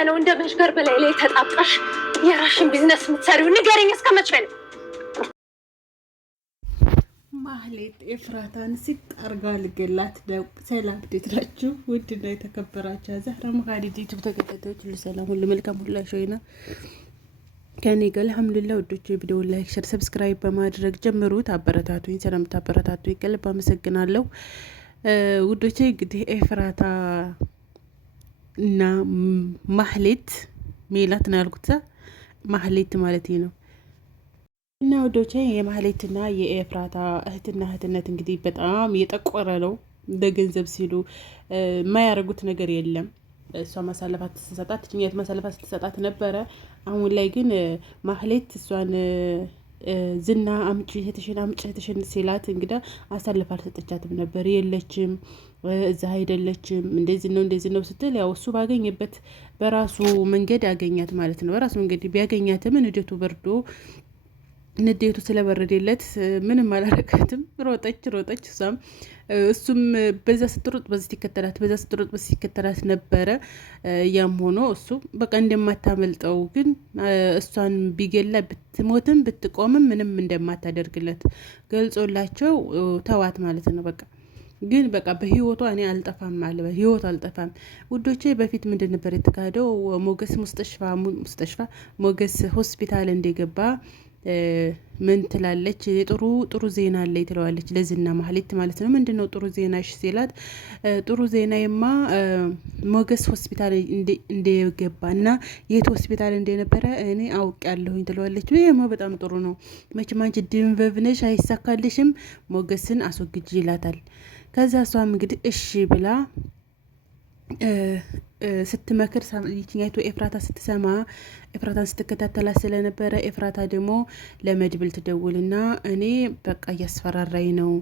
ነው እንደ መሽገር በላይ ላይ ተጣጣሽ የራሽን ቢዝነስ የምትሰሪው? ንገረኝ፣ እስከ መቼ ነው? ማህሌት ኤፍራታን ሲጣርጋ ልገላት ነው። ሰላም እንዴት ናችሁ? ውድና የተከበራችሁ ዛህራ መካዲት ዩቲዩብ ተከታታዮች ሁሉ ሰላም፣ ሁሉ መልካም፣ ሁሉ ሸይና ከኔ ጋር አልሐምዱሊላህ። ወዶች ቪዲዮ ላይክ፣ ሼር፣ ሰብስክራይብ በማድረግ ጀምሩት። አበረታቱኝ። ሰላም ታበረታቱኝ ከልብ አመሰግናለሁ። ውዶቼ እንግዲህ ኤፍራታ እና ማህሌት ሜላት ነው ያልኩት፣ ማህሌት ማለት ነው። እና ወዶቼ የማህሌትና የኤፍራታ እህትነት እንግዲህ በጣም የጠቆረ ነው። ለገንዘብ ሲሉ የማያደርጉት ነገር የለም። እሷ ማሳለፋት ስትሰጣት እኛት ማሳለፋት ስትሰጣት ነበረ። አሁን ላይ ግን ማህሌት እሷን ዝና አምጪ እህትሽን ሲላት እንግዳ አሳልፋ አልሰጠቻትም ነበር። የለችም እዛ አይደለችም እንደዚህ ነው ስትል ያው እሱ ባገኘበት በራሱ መንገድ ያገኛት ማለት ነው። በራሱ መንገድ ቢያገኛትም ንዴቱ በርዶ ንዴቱ ስለበረደለት ምንም አላረጋትም። ሮጠች እሱም በዛ ስትሮጥ በዚህ ትከተላት፣ በዛ ስትሮጥ በዚህ ትከተላት ነበረ። ያም ሆኖ እሱ በቃ እንደማታመልጠው ግን እሷን ቢገላ ብትሞትም ብትቆምም ምንም እንደማታደርግለት ገልጾላቸው ተዋት ማለት ነው። በቃ ግን በቃ በህይወቷ እኔ አልጠፋም አለ። በህይወቱ አልጠፋም ውዶቼ። በፊት ምንድን ነበር የተካሄደው? ሞገስ ሙስጠሽፋ ሞገስ ሆስፒታል እንደገባ ምን ትላለች? ጥሩ ዜና አለኝ ትለዋለች ለዝና ማህሌት ማለት ነው። ምንድን ነው ጥሩ ዜናሽ ሲላት፣ ጥሩ ዜናዬማ ሞገስ ሆስፒታል እንደገባ እና የት ሆስፒታል እንደነበረ እኔ አውቄያለሁኝ ትለዋለች። ይሄማ በጣም ጥሩ ነው፣ መቼም አንቺ ድንበብነሽ አይሳካልሽም፣ ሞገስን አስወግጅ ይላታል። ከዛ እሷም እንግዲህ እሺ ብላ ስትመክር ይችኛይቱ ኤፍራታ ስትሰማ ኤፍራታን ስትከታተላት ስለነበረ ኤፍራታ ደግሞ ለመድብል ትደውልና እኔ በቃ እያስፈራራኝ ነው፣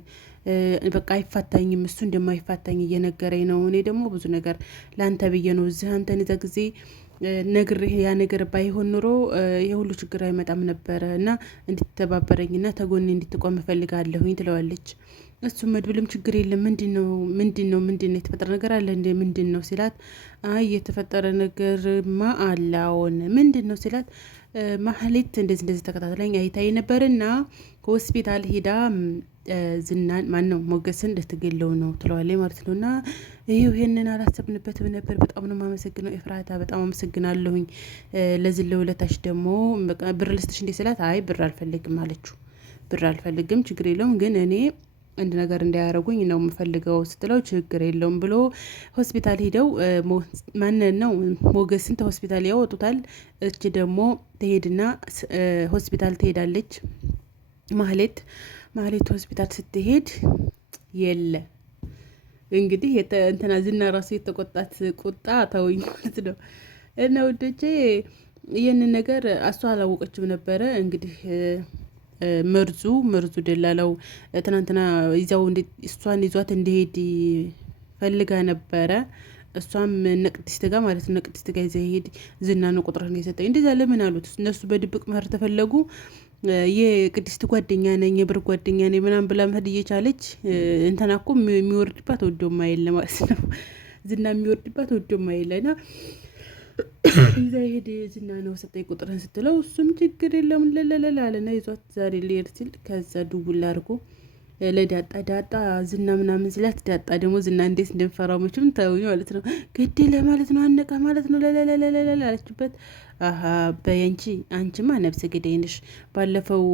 በቃ አይፋታኝም፣ እሱ እንደማይፋታኝ እየነገረኝ ነው። እኔ ደግሞ ብዙ ነገር ለአንተ ብዬ ነው እዚህ አንተን እዛ ጊዜ ነግሬህ ያ ነገር ባይሆን ኑሮ የሁሉ ችግር አይመጣም ነበረ እና እንድትተባበረኝና ተጎኔ እንድትቆም እፈልጋለሁኝ ትለዋለች። እሱ መድብልም ችግር የለም ምንድን ነው የተፈጠረ ነገር አለ እንደ ምንድን ነው ሲላት፣ አይ የተፈጠረ ነገርማ አለ አዎን ምንድን ነው ሲላት፣ ማህሌት እንደዚህ ተከታትላኝ አይታይ ነበርና ከሆስፒታል ሄዳ ዝናን ማነው ሞገስን ልትገለው ነው ትለዋለች ማለት ነው። እና ይሄንን አላሰብንበትም ነበር። በጣም ነው የማመሰግነው ኤፍራታ፣ በጣም አመሰግናለሁኝ። ለዚህ ለውለታሽ ደግሞ ብር ልስጥሽ እንዴ ስላት፣ አይ ብር አልፈልግም አለችው። ብር አልፈልግም ችግር የለውም ግን እኔ አንድ ነገር እንዳያረጉኝ ነው የምፈልገው ስትለው፣ ችግር የለውም ብሎ ሆስፒታል ሄደው ማንን ነው ሞገስን ከሆስፒታል ያወጡታል። እች ደግሞ ትሄድና ሆስፒታል ትሄዳለች። ማህሌት ሆስፒታል ስትሄድ የለ እንግዲህ እንትና ዝና ራሱ የተቆጣት ቁጣ ተውኝ ማለት ነው። እና ውዶቼ ይህንን ነገር እሷ አላወቀችም ነበረ እንግዲህ መርዙ ደላላው ትናንትና ይዛው እሷን ይዟት እንደሄድ ፈልጋ ነበረ። እሷም ነቅድስት ጋር ማለት ነው ነቅድስት ጋር ይዘህ ሄድ ዝና ነው ቁጥርህን የሰጠኝ እንደዛ ለምን አሉት። እነሱ በድብቅ መህር ተፈለጉ። የቅድስት ጓደኛ ነኝ የብር ጓደኛ ነኝ ምናምን ብላ መሄድ እየቻለች እንትና እኮ የሚወርድባት ወዶማ የለ ማለት ነው። ዝና የሚወርድባት ወዶማ የለና ይዛ ሄድ ዝና ነው ሰጠኝ ቁጥርን ስትለው፣ እሱም ችግር የለም ለለለላለና ይዟት ዛሬ ሊሄድ ሲል ከዛ ድውል አድርጎ ለዳጣ ዝና ምናምን ስላት፣ ዳጣ ደግሞ ዝና እንዴት እንደምፈራው መቼም ታዩኝ ማለት ነው። ገደለ ማለት ነው አነቀ ማለት ነው ለለለለለ አለችበት። አሀ በያንቺ አንቺማ ነፍሰ ገዳይ ነሽ። ባለፈው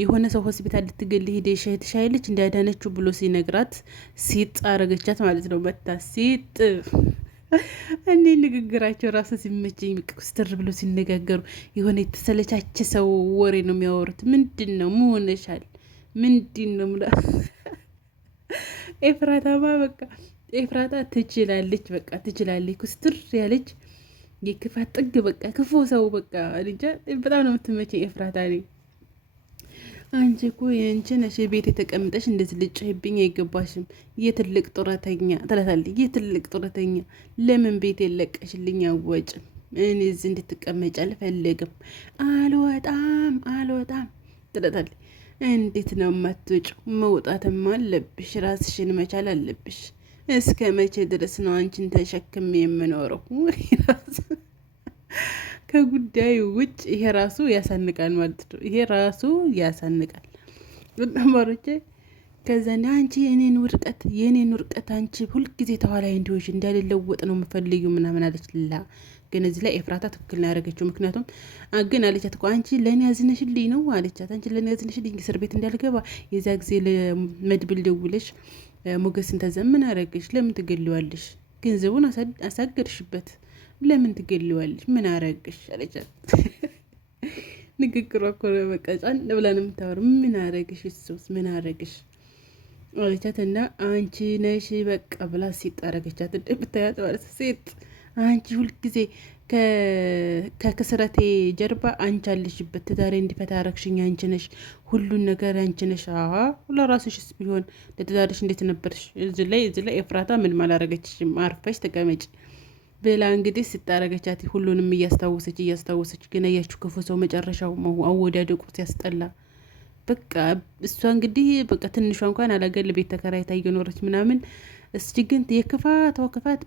የሆነ ሰው ሆስፒታል ልትገል ሄደሽ ሻይልች እንዳዳነችው ብሎ ሲነግራት ሲጥ አረገቻት ማለት ነው። መታ ሲጥ እኔ ንግግራቸው ራሱ ሲመቸኝ ስትር ብሎ ሲነጋገሩ የሆነ የተሰለቻቸ ሰው ወሬ ነው የሚያወሩት። ምንድን ነው መሆነሻል? ምንድን ነው ሙላ ኤፍራታማ በቃ ኤፍራታ ትችላለች፣ በቃ ትችላለች። ኩስትር ያለች የክፋት ጥግ በቃ ክፉ ሰው በቃ ልጅ በጣም ነው የምትመቸኝ ኤፍራታ ነኝ። አንቺ እኮ የእንቺ ነሽ ቤት የተቀምጠሽ እንደዚህ ልጭህብኝ አይገባሽም። የትልቅ ጡረተኛ ትላታለች። የትልቅ ጡረተኛ ለምን ቤት የለቀሽልኝ አወጭም? እኔ እዚህ እንድትቀመጭ አልፈልግም። አልወጣም ትላታለች። እንዴት ነው የማትወጪው? መውጣትማ አለብሽ፣ ራስሽን መቻል አለብሽ። እስከ መቼ ድረስ ነው አንቺን ተሸክሜ የምኖረው? ከጉዳዩ ውጭ ይሄ ራሱ ያሳንቃል ማለት ነው። ይሄ ራሱ ያሳንቃል ተማሪዎቼ። ከዛና አንቺ የኔን ውርቀት አንቺ ሁልጊዜ ተኋላይ እንዲሆንሽ እንዳልለወጥ ነው የምፈልጊው ምናምን አለች። ላ ግን እዚህ ላይ ኤፍራታ ትክክል ነው ያደረገችው። ምክንያቱም ግን አለቻት እኮ አንቺ ለእኔ ያዝነሽልኝ ነው አለቻት። አንቺ ለእኔ ያዝነሽልኝ እስር ቤት እንዳልገባ የዛ ጊዜ ለመድብል ደውለሽ ሞገስን ተዘምን አረገሽ። ለምን ትገለዋለሽ? ገንዘቡን አሳገድሽበት። ለምን ትገለዋለሽ? ምን አረገሽ አለቻት። ንግግሯ እኮ በቃ ጫን ብላ ነው የምታወራው። ምን አረገሽ? እሱስ ምን አረገሽ አለቻት። እና አንቺ ነሽ በቃ ብላ ሲጣረገቻት እንደምታያት ማለት ሴት አንቺ ሁልጊዜ ከክስረቴ ጀርባ አንቺ አለሽበት። ትዳሬ እንዲፈታ አረግሽኝ አንቺ ነሽ፣ ሁሉን ነገር አንቺ ነሽ። ለራስሽስ ቢሆን ለትዳርሽ እንዴት ነበርሽ? እዚህ ላይ ኤፍራታ ምንም አላረገችሽም፣ አርፈሽ ተቀመጭ ብላ እንግዲህ ስታረገቻት ሁሉንም እያስታወሰች ግን አያችሁ ክፉ ሰው መጨረሻው አወዳደቁ ሲያስጠላ። በቃ እሷ እንግዲህ በቃ ትንሿ እንኳን አላገል ቤት ተከራይታ እየኖረች ምናምን እስቲ ግን ክፋት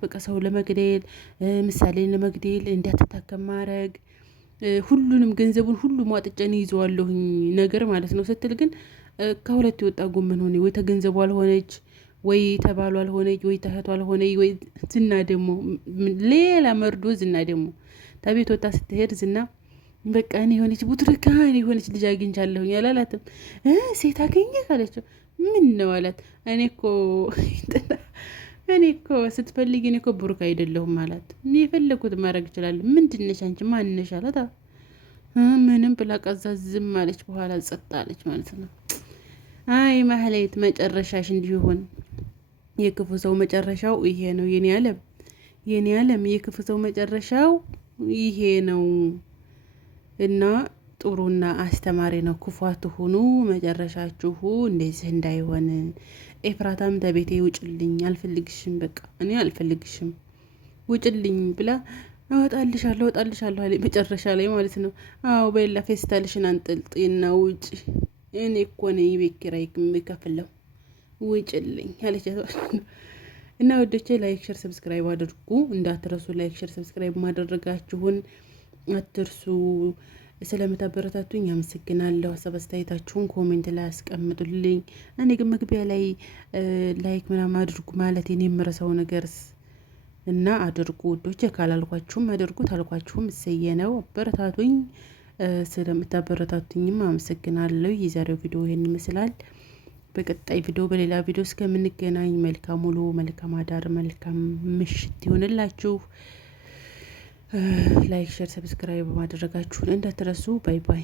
በቃ ሰው ለመግደል ምሳሌን ለመግደል እንዳትታከም ማድረግ ሁሉንም ገንዘቡን ሁሉ ሟጥጨን ይዘዋለሁኝ ነገር ማለት ነው ስትል ግን ከሁለት የወጣ ጎመን ሆነ። ወይ ተገንዘቡ አልሆነች፣ ወይ ተባሉ አልሆነች፣ ወይ ተህቷ አልሆነች፣ ወይ ዝና ደግሞ ሌላ መርዶ። ዝና ደግሞ ተቤት ወጣ ስትሄድ ዝና በቃ እኔ የሆነች ቡትርካ የሆነች ልጅ አግኝቻለሁኝ አላላትም። ሴት አገኘ ካለችው ምን ነው አላት። እኔ እኮ ስትፈልጊ እኔ እኮ ብሩክ አይደለሁም አላት። እኔ የፈለኩት ማድረግ እችላለሁ። ምንድነሽ አንቺ ማንነሽ አላት። ምንም ብላ ቀዛ ዝም አለች። በኋላ ጸጥ አለች ማለት ነው። አይ ማህሌት መጨረሻሽ እንዲሆን የክፉ ሰው መጨረሻው ይሄ ነው። የኔ ዓለም የክፉ ሰው መጨረሻው ይሄ ነው እና ጥሩና አስተማሪ ነው። ክፉ አትሁኑ፣ መጨረሻችሁ እንደዚህ እንዳይሆን። ኤፍራታም ተቤቴ ውጭልኝ፣ አልፈልግሽም፣ በቃ እኔ አልፈልግሽም፣ ውጭልኝ ብላ እወጣልሻለሁ አለ መጨረሻ ላይ ማለት ነው። አዎ በሌላ ፌስታልሽን አንጠልጥና ውጭ፣ እኔ እኮ ነኝ ቤት ኪራይ የምከፍለው፣ ውጭልኝ አለቻት። እና ወዶቼ ላይክ፣ ሼር፣ ሰብስክራይብ አድርጉ እንዳትረሱ። ላይክ፣ ሼር፣ ሰብስክራይብ ማድረጋችሁን አትርሱ። ስለምታበረታቱኝ አመሰግናለሁ። ሀሳብ አስተያየታችሁን ኮሜንት ላይ አስቀምጡልኝ። እኔ ግን መግቢያ ላይ ላይክ ምናምን አድርጉ ማለት የኔ የምረሳው ነገርስ እና አድርጉ ውዶቼ። ካላልኳችሁም አድርጉት፣ አልኳችሁም እሰየ ነው። አበረታቱኝ። ስለምታበረታቱኝም አመሰግናለሁ። የዛሬው ቪዲዮ ይሄን ይመስላል። በቀጣይ ቪዲዮ በሌላ ቪዲዮ እስከምንገናኝ መልካም ውሎ፣ መልካም አዳር፣ መልካም ምሽት ይሆንላችሁ። ላይክ፣ ሼር፣ ሰብስክራይብ ማድረጋችሁን እንዳትረሱ። ባይ ባይ።